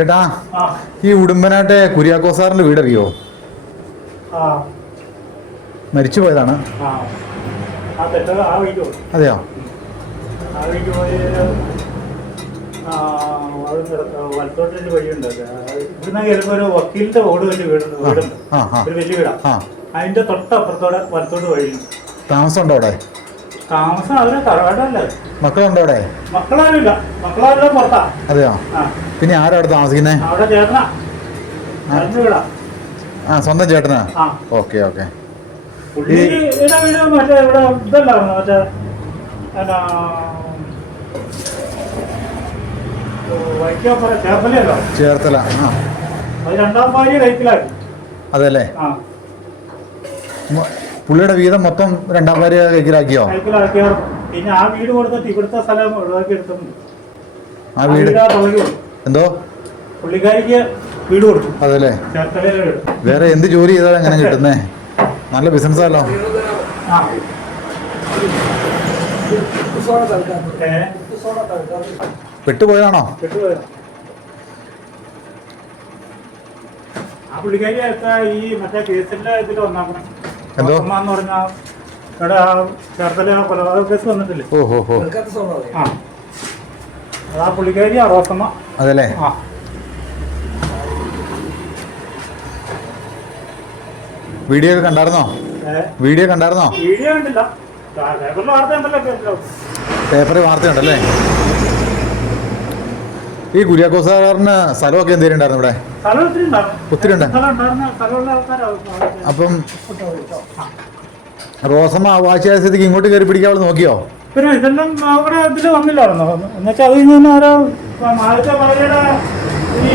ചേട്ടാ, ഈ ഉടുമ്പനാട്ടെ കുര്യാക്കോസ് സാറിന്റെ വീടറിയോ? മരിച്ചു പോയതാണ്. അതെയോ? വലത്തോട്ടൊരു വഴിയുണ്ട്. ഇവിടുന്ന് കേൾക്കുമ്പോൾ ഒരു വക്കീലിന്റെ ഓട് വെച്ച് വീടുണ്ട്, ഒരു വലിയ വീടാ. അതിന്റെ തൊട്ടപ്പുറത്തോടെ വലത്തോട്ട് വഴിയുണ്ട്. താമസം ഉണ്ടോ അവിടെ? താമസം അവരെ തറവാടല്ലേ. മക്കളുണ്ടോ അവിടെ? മക്കളാരുമില്ല, മക്കളാരും പുറത്താ. അതെയോ? പിന്നെ ആരാ അവിടെ താമസിക്കുന്നേ? അവിടെ ചേട്ടനാ, വീടാ. സ്വന്തം ചേട്ടനാ? Okay okay. വീട് മറ്റേ ഇവിടെ ഇതല്ലായിരുന്നു, മറ്റേ ചേർത്തല. അത് രണ്ടാം ഭാര്യ കൈക്കലാക്കി. അതല്ലേ? പുള്ളിയുടെ വീതം മൊത്തം രണ്ടാം ഭാര്യ കൈക്കലാക്കിയോ? പിന്നെ ആ വീട് കൊടുത്തിട്ട് ഇവിടുത്തെ സ്ഥലം ഒഴിവാക്കി എടുത്തിട്ടുണ്ട്. ആ വീട് എന്തോ പുള്ളിക്കാരിക്ക് വീട് കൊടുക്കും. അതല്ലേ? വേറെ എന്ത് ജോലി ചെയ്താൽ എങ്ങനെ കിട്ടുന്നേ? നല്ല ബിസിനസ്സല്ലോ. പെട്ടുപോയതാണോ? ആ പുള്ളിക്കാരിയൊക്കെ ഈ മറ്റേ കേസിന്റെ ഇതിൽ വന്നാക്കണം. എന്തോ എന്ന് പറഞ്ഞാൽ ഇവിടെ ചേർത്തല കൊലപാതക കേസ് വന്നിട്ടില്ലേ? അതാ പുള്ളിക്കാരി റോസമ്മ. അതല്ലേ? വീഡിയോ കണ്ടായിരുന്നോ? വീഡിയോ കണ്ടായിരുന്നോ? വീഡിയോ കണ്ടില്ല, പേപ്പറിൽ വാർത്തയുണ്ടല്ലേ? ഈ കുര്യാക്കോസ് സാറിന് സ്ഥലമൊക്കെ എന്തെങ്കിലും ഉണ്ടായിരുന്നു ഇവിടെ? ഒത്തിരി ഉണ്ട്. അപ്പം റോസമ്മ അവകാശിയായ സ്ഥിതിക്ക് ഇങ്ങോട്ട് കയറി പിടിക്കാൻ അവള് നോക്കിയോ? പിന്നെ ഇതെല്ലാം അവിടെ ഇതിൽ വന്നില്ലായിരുന്നോ? എന്നുവെച്ചാൽ അതിൽ നിന്ന് ഓരോ ആദ്യത്തെ ഭാര്യയുടെ ഈ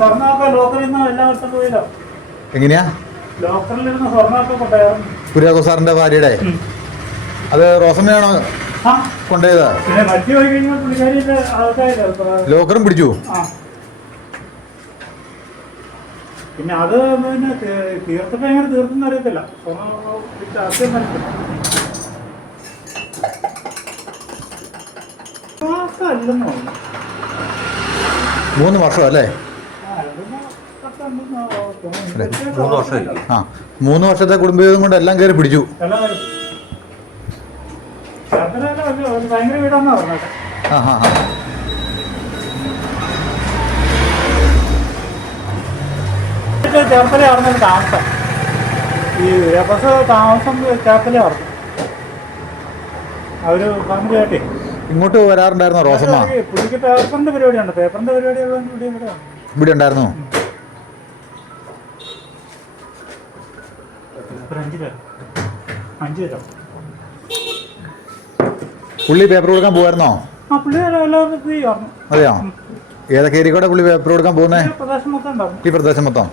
സ്വർണ്ണമൊക്കെ ലോക്കറിൽ നിന്ന് എല്ലാം എടുത്തോണ്ട് പോയില്ലോ. എങ്ങനെയാ? ലോക്കറിൽ ഇരുന്ന് സ്വർണ്ണമൊക്കെ കൊണ്ടായിരുന്നു കുര്യാക്കോസ് സാറിന്റെ ഭാര്യയുടെ. അത് റോസമ്മയാണോ കൊണ്ടുപോയത്? പിന്നെ മറ്റു പോയി കഴിഞ്ഞാൽ പുള്ളിക്കാരിയുടെ ആൾക്കാരില്ല, ലോക്കറും പിടിച്ചു. പിന്നെ അത് പിന്നെ തീർത്തപ്പോ എങ്ങനെ തീർത്തെന്ന് അറിയത്തില്ല. അല്ലെന്ന് തോന്നുന്നു. 3 വർഷം അല്ലേ? 3 വർഷത്തെ കുടുംബജീവിതം കൊണ്ട് എല്ലാം കയറി പിടിച്ചു. ഭയങ്കര വീടാന്നാ പറഞ്ഞത്. ചേർത്തലയായിരുന്നു താമസം. ഈ താമസം ചേർത്തലയായിരുന്നു. അവര് ഫാമിലി ആയിട്ടേ ഇങ്ങോട്ട് വരാറുണ്ടായിരുന്നോ റോസമ്മ? പുള്ളിക്ക് പേപ്പറിന്റെ പരിപാടിയുണ്ട്. പേപ്പറിന്റെ പരിപാടി ഇവിടെ ഉണ്ടായിരുന്നു. 5 പേരോ? പുള്ളി പേപ്പർ കൊടുക്കാൻ പോവായിരുന്നോ? അതെയോ? ഏതൊക്കെ ഏരിയ പുള്ളി പേപ്പർ കൊടുക്കാൻ പോകുന്നേ? ഈ പ്രദേശം മൊത്തം.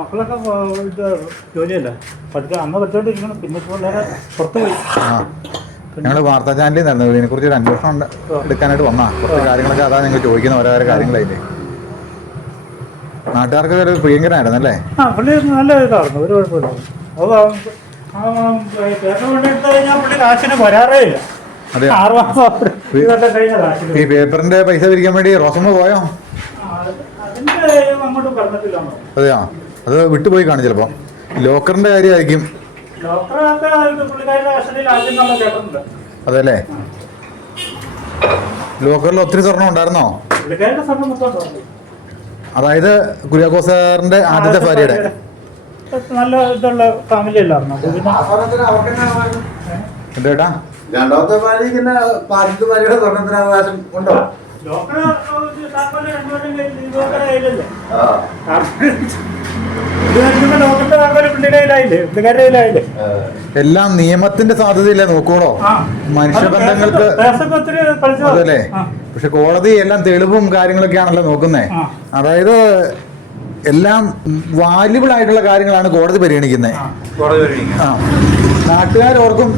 മക്കളൊക്കെ ഇത് ജോലിയല്ല, അന്ന് പഠിച്ചോണ്ടിരിക്കണം. പിന്നെ പുറത്ത് പോയി. ഞങ്ങൾ വാർത്താ ചാനലിൽ നടന്നത് ഇതിനെ കുറിച്ച് ഒരു അന്വേഷണം എടുക്കാനായിട്ട് വന്നാ. കുറച്ച് കാര്യങ്ങളൊക്കെ അതാ നിങ്ങൾ ചോദിക്കുന്ന ഓരോ കാര്യങ്ങളായില്ലേ? നാട്ടുകാർക്ക് ഒരു പ്രിയങ്കരനായിരുന്നു അല്ലേ? പുള്ളി നല്ല ഇതായിരുന്നു, ഒരു കുഴപ്പമില്ല. കാശിന് വരാറേ ഇല്ല. ഈ പേപ്പറിന്റെ പൈസ പിരിക്കാൻ വേണ്ടി റോസമ്മ പോയോ? അതെയോ? അത് വിട്ടുപോയി കാണും ചിലപ്പോ. ലോക്കറിന്റെ കാര്യമായിരിക്കും. അതല്ലേ? ലോക്കറിൽ ഒത്തിരി സ്വർണം ഉണ്ടായിരുന്നോ? അതായത് കുര്യാക്കോസ് സാറിന്റെ ആദ്യത്തെ ഭാര്യയുടെ. നല്ല ഇതുള്ള ഫാമിലി അല്ലായിരുന്നു. എന്താ രണ്ടാമത്തെ ഭാര്യക്ക് ഭാര്യയുടെ സ്വർണത്തിന് അവകാശം ഉണ്ടോ? എല്ലാം നിയമത്തിന്റെ സാധ്യതയില്ലേ നോക്കൂടോ? മനുഷ്യബന്ധങ്ങൾക്ക് അതല്ലേ? പക്ഷെ കോടതി എല്ലാം തെളിവും കാര്യങ്ങളൊക്കെയാണല്ലോ നോക്കുന്നേ. അതായത് എല്ലാം വാല്യുബിൾ ആയിട്ടുള്ള കാര്യങ്ങളാണ് കോടതി പരിഗണിക്കുന്നത്. നാട്ടുകാരോർക്കും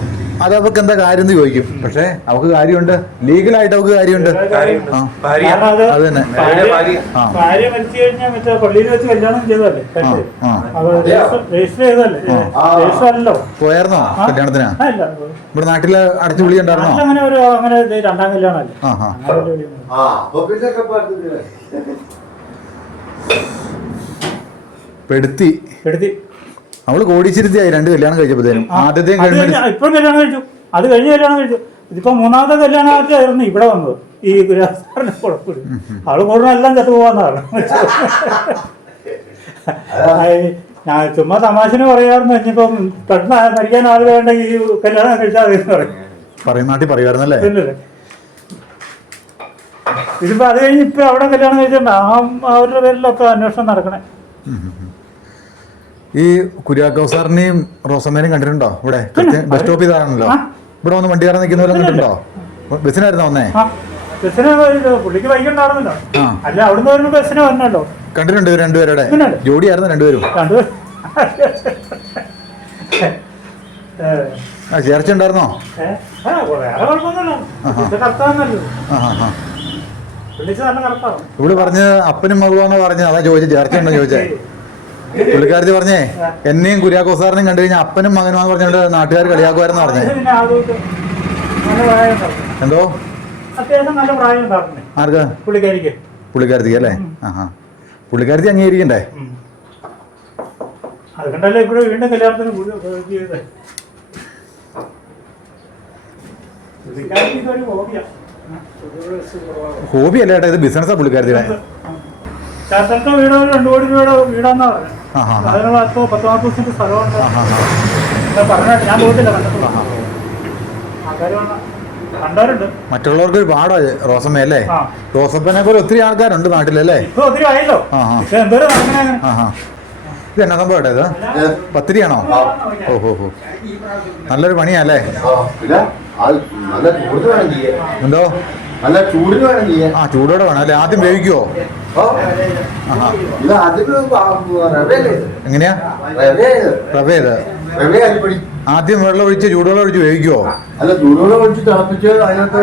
അത് അവർക്ക് എന്താ കാര്യം എന്ന് ചോദിക്കും. പക്ഷെ അവർക്ക് കാര്യമുണ്ട്, ലീഗലായിട്ട് അവർക്ക് കാര്യമുണ്ട്. ആ അത് തന്നെ. ഭാര്യ മരിച്ചു കഴിഞ്ഞാൽ മറ്റേ പള്ളിയിൽ വെച്ച് കല്യാണം ചെയ്തതല്ലേ, രജിസ്റ്റർ ചെയ്തതല്ലേ, രജിസ്റ്റർ അല്ലല്ലോ. പോയായിരുന്നോ കല്യാണത്തിന്? ഇവിടെ നാട്ടില് അടച്ചുപൊളി ഉണ്ടായിരുന്നോ? അങ്ങനെ രണ്ടാം കല്യാണമല്ലേ. പെടുത്തി അവള് കോടീശ്വരത്തിയായി 2 കല്യാണം കഴിച്ചപ്പോഴത്തേനും. ആദ്യത്തെയും ഇപ്പം കല്യാണം കഴിച്ചു, അത് കഴിഞ്ഞ് കല്യാണം കഴിച്ചു. ഇതിപ്പോ 3ാമത്തെ കല്യാണമായിരുന്നു ഇവിടെ വന്നത്. ഈ ഗുരുവായൂരിന്റെ കുഴപ്പമില്ല, അവള് കൂടുതലെല്ലാം ചത്തു പോവാന്നാണ്. ഞാൻ ചുമ്മാ തമാശന് പറയാറുണ്ട്, ഇനിയിപ്പം പെട്ടെന്ന് മരിക്കാൻ ആൾ വേണ്ടെങ്കിൽ ഈ കല്യാണം കഴിച്ചാൽ പറയും നാട്ടിൽ പറയുമായിരുന്നല്ലേ. ഇതിപ്പോ അത് കഴിഞ്ഞ് ഇപ്പൊ അവിടെ കല്യാണം കഴിച്ചിട്ടുണ്ട്. അവരുടെ പേരിലൊക്കെ അന്വേഷണം നടക്കണേ. ഈ കുര്യാക്കോ സാറിനെയും റോസമ്മേനെയും കണ്ടിട്ടുണ്ടോ ഇവിടെ? ബസ് സ്റ്റോപ്പിൽ ഇതാണല്ലോ, ഇവിടെ വന്ന് വണ്ടി കയറാൻ നിൽക്കുന്നവരെ കണ്ടിട്ടുണ്ടോ? ബസ്സിനായിരുന്നോ വന്നേ? ബസ്സിന് പുള്ളിക്ക് വൈകുണ്ടായിരുന്നല്ലോ. അല്ല അവിടുന്ന് വരുമ്പോ ബസ്സിന് വന്നല്ലോ. കണ്ടിട്ടുണ്ട് 2 പേരുടെ ജോഡിയായിരുന്നു 2 പേരും. ചേർച്ച ഉണ്ടായിരുന്നോ? ഇവിടെ പറഞ്ഞ് അപ്പനും മകളാണോ പറഞ്ഞത്? അതാ ചോദിച്ചു, ചേർച്ച ഉണ്ടോ ചോദിച്ചേ. പുള്ളിക്കാരത്തി പറഞ്ഞേ എന്നെയും കുര്യാക്കോ സാറിനെയും കണ്ടു കഴിഞ്ഞാൽ അപ്പനും മകനുമാന്ന് പറഞ്ഞിട്ട് നാട്ടുകാർ കളിയാക്കുമായിരുന്നു പറഞ്ഞേ. എന്തോ ആർക്കാ? പുള്ളിക്കാരത്തിക്ക് അല്ലേ? പുള്ളിക്കാരത്തി അംഗീകരിക്കണ്ടേ? അതുകൊണ്ടല്ലേ ഇവിടെ വീണ്ടും കല്യാണത്തിന് ഹോബി അല്ല ഏട്ടാ, ഇത് ബിസിനസ്സാ പുള്ളിക്കാരത്തിയുടെ. ചേർത്തലത്തെ വീട് 2 കോടി രൂപയുടെ വീടാന്നാ പറഞ്ഞത്. അതിന് 10-40 സെന്റ് സ്ഥലമുണ്ട് പറഞ്ഞിട്ട് ഞാൻ പോകത്തില്ല, കണ്ടിട്ടുള്ള കണ്ടവരുണ്ട്. മറ്റുള്ളവർക്ക് ഒരു പാടോ റോസമ്മയല്ലേ? റോസപ്പനെ പോലെ ഒത്തിരി ആൾക്കാരുണ്ട് നാട്ടിലല്ലേ? ഒത്തിരി ആയല്ലോ. ഇത് എന്നാ സംഭവം ഏട്ടാ? ഇത് പത്തിരിയാണോ? ഓഹോ, നല്ലൊരു പണിയല്ലേ? എന്തോ നല്ല ചൂടിന് വേണം ചെയ്യാൻ. ചൂടോടെ വേണം അല്ലേ? ആദ്യം വേവിക്കുവോ? എങ്ങനെയാ? റവ ആദ്യം വെള്ളം ഒഴിച്ച് ചൂടുവെള്ളം ഒഴിച്ച് വേവിക്കുവോ? അല്ല, ചൂടുവെള്ളം ഒഴിച്ച് തിളപ്പിച്ച് അതിനകത്ത്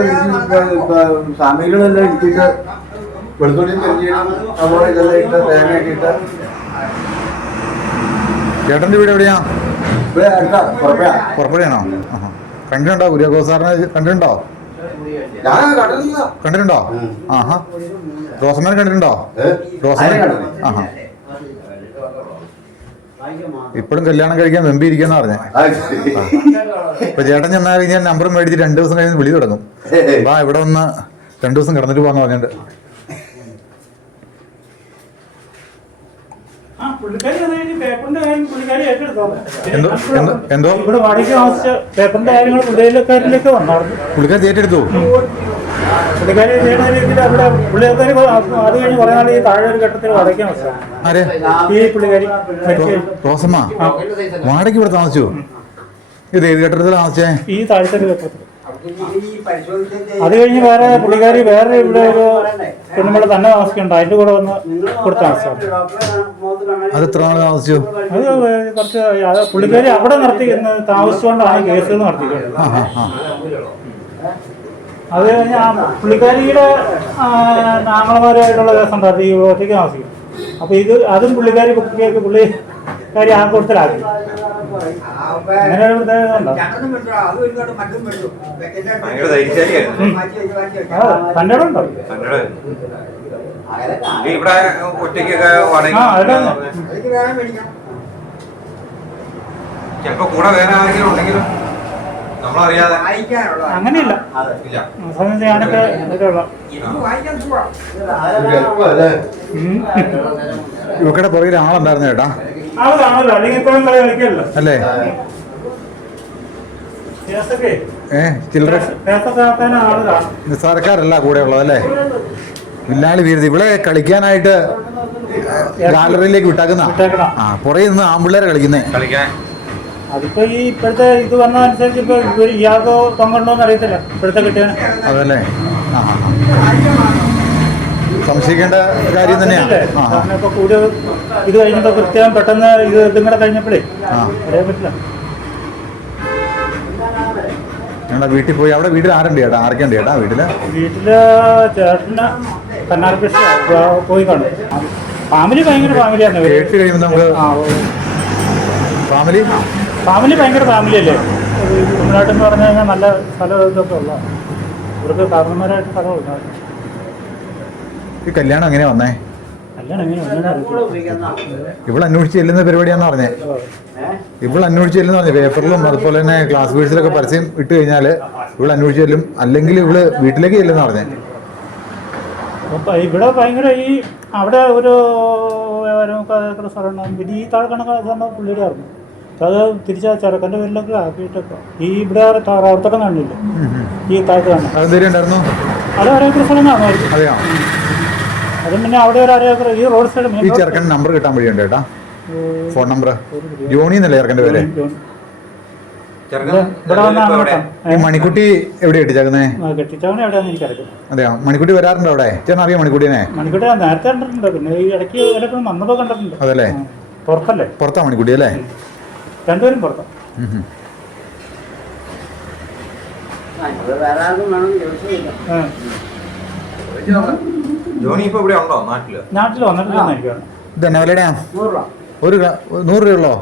സാമഗ്രികളെല്ലാം ഇട്ടിട്ട് വെളുത്തുള്ളി ചെറിയണം അതുപോലെ ഇതെല്ലാം ഇട്ട് തേങ്ങയൊക്കെ ഇട്ട്. ചേട്ടൻ്റെ വീട് എവിടെയാ? ഇവിടെ അടുത്ത പുറപ്പെടുകയാണോ? കണ്ടിട്ടുണ്ടോ കുര്യാക്കോ സാറിനെ? കണ്ടിട്ടുണ്ടോ? കണ്ടിട്ടുണ്ടോ? റോസമ്മേനെ കണ്ടിട്ടുണ്ടോ? റോസമ്മേനെ ഇപ്പോഴും കല്യാണം കഴിക്കാൻ വെമ്പി ഇരിക്കുന്ന പറഞ്ഞേ. ഇപ്പൊ ചേട്ടൻ ചെന്നാൽ കഴിഞ്ഞാൽ നമ്പർ മേടിച്ച് 2 ദിവസം കഴിഞ്ഞ് വിളി തുടങ്ങും. വാ ഇവിടെ വന്ന് 2 ദിവസം കിടന്നിട്ട് പോകാന്ന് പറഞ്ഞിട്ട്. എന്തോ ഇവിടെ വാടകയ്ക്ക് താമസിച്ച പേപ്പറിന്റെ കാര്യങ്ങൾ പുള്ളിക്കാരിലേക്ക് വന്നായിരുന്നു. പുള്ളിക്കാരി ഏറ്റെടുത്തു. പുള്ളിക്കാരി ചെയ്യുന്ന രീതിയിൽ അവിടെ പുള്ളിക്കാരി അത് കഴിഞ്ഞ് കുറെ നാൾ ഈ താഴെ ഒരു ഘട്ടത്തിൽ വാടകയ്ക്ക് താമസിച്ചു. ഈ പുള്ളിക്കാരി റോസമ്മ വാടകയ്ക്ക് ഇവിടെ താമസിച്ചു? ഇത് ഏത് ഘട്ടത്തിൽ താമസിച്ചേ? ഈ താഴത്തെ ഒരു ഘട്ടത്തിൽ. അത് കഴിഞ്ഞ് വേറെ പുള്ളിക്കാരി വേറെ ഇവിടെ ഒരു പെണ്ണുമ്പോൾ തന്നെ താമസിക്കുന്നുണ്ട്, അതിന്റെ കൂടെ വന്ന് കൊടുത്ത് താമസിച്ചു. അത് എത്ര നാൾ താമസിച്ചു? അത് കുറച്ച് പുള്ളിക്കാരി അവിടെ താമസിച്ചുകൊണ്ടാണ് കേസുകൾ നടത്തിക്കുന്നത്. അത് കഴിഞ്ഞ് പുള്ളിക്കാരിയുടെ ആങ്ങളമാരായിട്ടുള്ള കേസുണ്ടായിരുന്നു, ഈ ഒറ്റയ്ക്ക് താമസിക്കും. അപ്പൊ അതും പുള്ളിക്കാരി പുള്ളിക്കാരി ആ കൂട്ടത്തിലാക്കി. അങ്ങനെ ഒരു പ്രത്യേകത ഉണ്ടോ? തൻ്റെ ഉണ്ടോ? ചിലപ്പോ കൂടെ വേറെ ആരെങ്കിലും ഉണ്ടെങ്കിലും നമ്മളറിയാതെ അങ്ങനെയില്ല. ഞാനൊക്കെ ഇവക്കടെ പുറകിൽ ആളുണ്ടായിരുന്നു ചേട്ടാ? അല്ലേ? ചില്ലറ നിസ്സാരക്കാരല്ല കൂടെ ഉള്ളതല്ലേ? വില്ലാളി വീരുത് ഇവിടെ കളിക്കാനായിട്ട് ഗാലറിയിലേക്ക് വിട്ടാക്കുന്ന പുറകെ നിന്ന് ആമ്പിള്ളേരെ കളിക്കുന്നേ. അതിപ്പോ ഈ ഇപ്പോഴത്തെ ഇത് വന്ന അനുസരിച്ച് ഇപ്പൊ ഇയാൾക്കോ പങ്കുണ്ടോന്ന് അറിയത്തില്ല ഇപ്പോഴത്തെ കിട്ടിയാണ്. അതല്ലേ? സംശയിക്കേണ്ട കാര്യം തന്നെയാണ്. കാരണം ഇപ്പൊ കൂടി ഇത് കഴിഞ്ഞപ്പോ കൃത്യം പെട്ടെന്ന് ഇതും കൂടെ കഴിഞ്ഞപ്പോഴേ അറിയാൻ പറ്റില്ല. എങ്ങനെയുണ്ട് വീട്ടിൽ പോയി? അവിടെ വീട്ടിൽ ആരുണ്ട് ചേട്ടാ? ആരൊക്കെയുണ്ട് ചേട്ടാ വീട്ടില്? വീട്ടില് ചേട്ടന് കർണാടക പോയി കാണും. ഫാമിലി ഭയങ്കര ഫാമിലിയാണ്. കേട്ട് കഴിയുമ്പോൾ നമുക്ക് ഫാമിലി ഭയങ്കര ഫാമിലിയല്ലേ. തമിഴ്നാട്ടെന്ന് പറഞ്ഞു കഴിഞ്ഞാൽ നല്ല സ്ഥലം ഇതൊക്കെ ഉള്ളതാണ്. ഇവർക്ക് കാരണന്മാരായിട്ട് സ്ഥലമുണ്ട്. ഈ കല്യാണം എങ്ങനെയാ വന്നേ? കല്യാണം എങ്ങനെയാണ് ഇവിടെ അന്വേഷിച്ച് ചെല്ലുന്ന പരിപാടിയാന്ന് പറഞ്ഞേ. ഇവിടെ അന്വേഷിച്ച് ചെല്ലുന്ന പറഞ്ഞു പേപ്പറിലും അതുപോലെ തന്നെ ക്ലാസ് ബേഴ്സിലൊക്കെ പരസ്യം ഇട്ട് കഴിഞ്ഞാൽ ഇവിടെ അന്വേഷിച്ച് ചെല്ലും, അല്ലെങ്കിൽ ഇവിടെ വീട്ടിലേക്ക് ചെല്ലുന്ന പറഞ്ഞേ. അപ്പം ഇവിടെ ഭയങ്കര ഈ അവിടെ ഒരു ഏക്കർ സ്ഥലം പിന്നെ ഈ താഴെ കണക്കാകുന്ന പുള്ളിയുടെ ആയിരുന്നു. അത് തിരിച്ചാ ചെറുക്കൻ്റെ പേരിലൊക്കെ ആക്കിയിട്ടൊക്കെ ഈ ഇവിടെ റബ്ബർ കാണില്ല. ഈ താഴത്ത് കാണാം അത് ഒരേക്കർ സ്ഥലം കാണുമായിരുന്നു. അതെയോ? അതും പിന്നെ അവിടെ ഒരു അരേക്കർ ഈ റോഡ് സൈഡ്. ഈ ചെറുക്കൻ നമ്പർ കിട്ടാൻ വഴിയുണ്ട് ചേട്ടാ? ഫോൺ നമ്പർ ജോണി എന്നല്ലേ ചെറുക്കൻ്റെ പേര്? ഈ മണിക്കുട്ടി എവിടെയാ കെട്ടിച്ചേക്കുന്നേ? കെട്ടിച്ചവനെ എവിടെയാന്ന് എനിക്കറിയാം. അതെയോ? മണിക്കുട്ടി വരാറുണ്ടോ അവിടെ? ചേട്ടൻ അറിയാം മണിക്കുട്ടീനെ? മണിക്കുട്ടി നേരത്തെ കണ്ടിട്ടുണ്ട്, പിന്നെ ഈ ഇടയ്ക്ക് എപ്പോഴും വന്നപ്പോൾ കണ്ടിട്ടുണ്ട്. അതല്ലേ? പുറത്തല്ലേ? പുറത്താ മണിക്കുട്ടി അല്ലേ? രണ്ടുപേരും പുറത്താ. ജോണി ഇപ്പൊ ഇവിടെ ഉണ്ടോ നാട്ടില്? നാട്ടിൽ വന്നിട്ടില്ലെന്ന് എനിക്ക് പറഞ്ഞു. ഇതെന്നാ വിലയാ? 100 രൂപയുള്ളോ?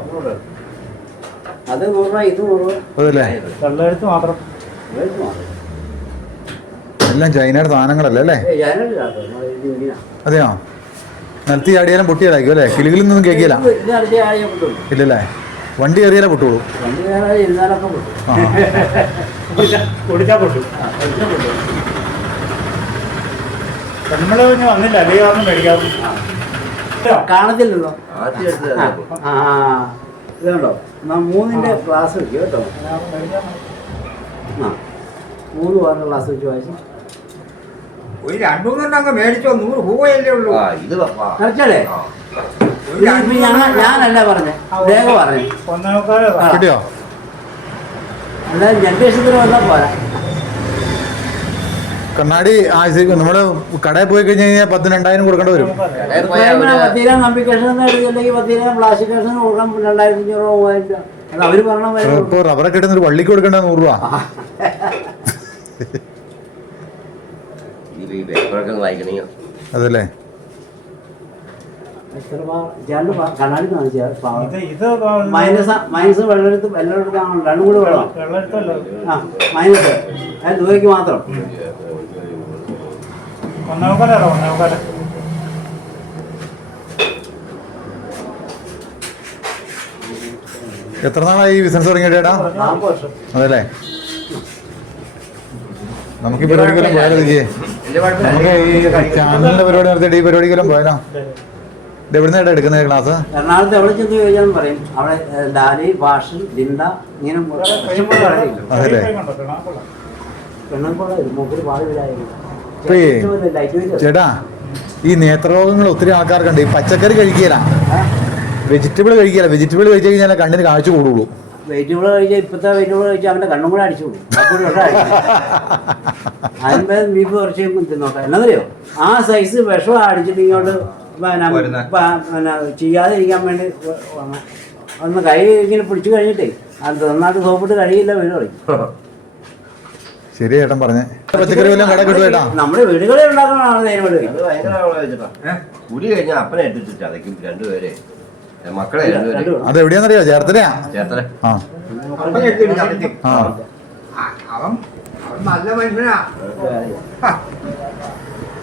അത് 100 രൂപ, ഇത് 100 രൂപ. അതല്ലേ? വെള്ളെഴുത്ത് മാത്രം. എല്ലാം ചൈനയുടെ സാധനങ്ങളല്ലേ അല്ലേ? അതെയോ? നിലത്തി ചാടിയാലും പൊട്ടിയതായിരിക്കും അല്ലേ? കിളികളിൽ നിന്നും കേൾക്കില്ല ഇല്ലല്ലേ? വണ്ടി കയറിയാലേ പൊട്ടുള്ളൂ. നമ്മള് പിന്നെ വന്നില്ല, അല്ലെങ്കിൽ അതൊന്നും മേടിക്കാറുണ്ട്. കാണത്തില്ലല്ലോ. ഇതുണ്ടോ? 3ന്റെ ക്ലാസ് വെക്കും കേട്ടോ. 3 വാറിന്റെ ക്ലാസ് വെച്ച് വായിച്ചു. ഒരു 2-3 അങ്ങ് മേടിച്ചോ. 100 രൂപയല്ലേ ഉള്ളൂ. കറക്റ്റല്ലേ? ഞാനല്ല പറഞ്ഞേ, രേഖ പറഞ്ഞേ. കിട്ടിയോ? അല്ലാതെ ജനറേഷത്തിന് വന്നാൽ പോരാ. കണ്ണാടി നമ്മള് കടയിൽ പോയി കഴിഞ്ഞ് കഴിഞ്ഞാൽ 10,000-2,000 കൊടുക്കേണ്ടി വരും. 10,000 നമ്പിക്കേഷൻ എടുത്തില്ലെങ്കിൽ 10,000 പ്ലാസ്റ്റിക് കേഷൻ കൊടുക്കാൻ 2,500 രൂപ 3,000 രൂപ. അത് അവര് പറഞ്ഞ ഇപ്പൊ റബ്ബറൊക്കെ ഇടുന്ന ഒരു വള്ളിക്ക് കൊടുക്കേണ്ട 100 രൂപ. അതല്ലേ? മൈനസ് വെള്ളമെടുത്ത് വെള്ളമെടുത്താണോ? രണ്ടും കൂടി വെള്ളം. മൈനസ് ദൂരയ്ക്ക് മാത്രം. എത്ര നാളായി ഈ ബിസിനസ് തുടങ്ങിയ ചേട്ടാ? 40 വർഷം. അതല്ലേ? നമുക്ക് ഈ പരിപാടിക്കെല്ലാം പോയാലോ? നമുക്ക് ഈ ചാനലിന്റെ പരിപാടി നടത്തിയിട്ട് ഈ പരിപാടിക്കെല്ലാം പോയാലോ? ഇത് എവിടുന്നായിട്ടാണ് എടുക്കുന്നത് ക്ലാസ്? എറണാകുളത്ത് എവിടെ ചെന്ന് ചോദിച്ചാലും പറയും. അവിടെ ഡാലി, ഭാഷൻ, ജിണ്ട ഇങ്ങനെ അതല്ലേ? ചേട്ടാ, ഈ നേത്രരോഗങ്ങൾ ഒത്തിരി ആൾക്കാർക്കുണ്ട്. ഈ പച്ചക്കറി കഴിക്കില്ല, വെജിറ്റബിൾ കഴിക്കില്ല. വെജിറ്റബിൾ കഴിച്ചു കഴിഞ്ഞാൽ കണ്ണിന് കാഴ്ച കൂടുള്ളൂ. വെജിറ്റബിൾ കഴിച്ചാൽ ഇപ്പോഴത്തെ വെജിറ്റബിൾ കഴിച്ചാൽ അവൻ്റെ കണ്ണും കൂടെ അടിച്ചു കൂടും. അതിൻ്റെ ബീഫ് കുറച്ച് തിന്നോട്ടെ. എന്നറിയോ? ആ സൈസ് വിഷം അടിച്ചിട്ട് ഇങ്ങോട്ട് പിന്നെ ചെയ്യാതിരിക്കാൻ വേണ്ടി ഒന്ന് കൈ ഇങ്ങനെ പിടിച്ചു കഴിഞ്ഞിട്ടേ അത് നന്നായിട്ട് സോപ്പിട്ട് കഴിയില്ല വീട് കളി. ശരി ചേട്ടൻ പറഞ്ഞേ. പച്ചക്കറി വല്ലതും കട കിട്ടും. നമ്മുടെ വീടുകളിൽ ഉണ്ടാക്കണതാണ് നേരിട്ട്. കുടി കഴിഞ്ഞാൽ അപ്പനെ ഇട്ടിട്ട് ചതയ്ക്കും രണ്ടുപേരെ മക്കളെ. അതെവിടെയാന്നറിയോ? ചേർത്തലയാ? അവൻ നല്ല മനുഷ്യനാ.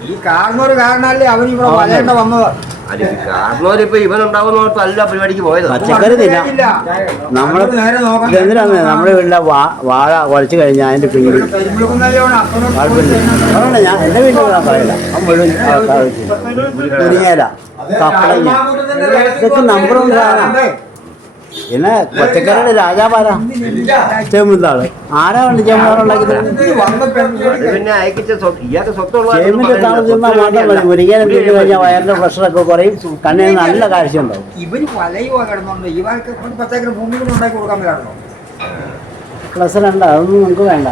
ഈ കാരണൊരു കാരണല്ലേ അവൻ ഇവിടെ വരേണ്ട വന്നത്. കാരണവരിപ്പോ ഇവനുണ്ടാവുന്നോട്ട് അല്ല പരിപാടിക്ക് പോയത്. പച്ചക്കറി തിന്നാം. നമ്മള് എന്തിനാണ് നമ്മുടെ വീട്ടിലെ വാഴ കുഴച്ച് കഴിഞ്ഞാൽ അതിന്റെ പിന്നിൽ ഞാൻ എന്റെ വീട്ടിൽ പറയില്ല. മുരിങ്ങയില, കപ്പളങ്ങ, ഇതൊക്കെ നമ്പറും സാധനം. പിന്നെ പച്ചക്കറിയുടെ രാജാവാരാ? ചേമ്പുന്താള്. ആരാ വേണ്ട ചേമ്പുണ്ടാക്കിയത്? പിന്നെ അയക്കിച്ച ഇയാൾക്ക് സ്വത്തുള്ള ചേമ്പിന്റെ താള് തിന്നാൽ മാത്രം മതി. മുരിങ്ങയിലും തിന്നു കഴിഞ്ഞാൽ വയറിന്റെ പ്രഷറൊക്കെ കുറയും, കണ്ണിന് നല്ല കാഴ്ച ഉണ്ടാവും. ഇവര് വലയുവാ കിടന്നുണ്ട്. ഇവർക്ക് പച്ചക്കറി ഭൂമി കൂടെ ഉണ്ടാക്കി കൊടുക്കാൻ പറ്റാണോ? പ്ലസ് 2 അതൊന്നും നമുക്ക് വേണ്ട.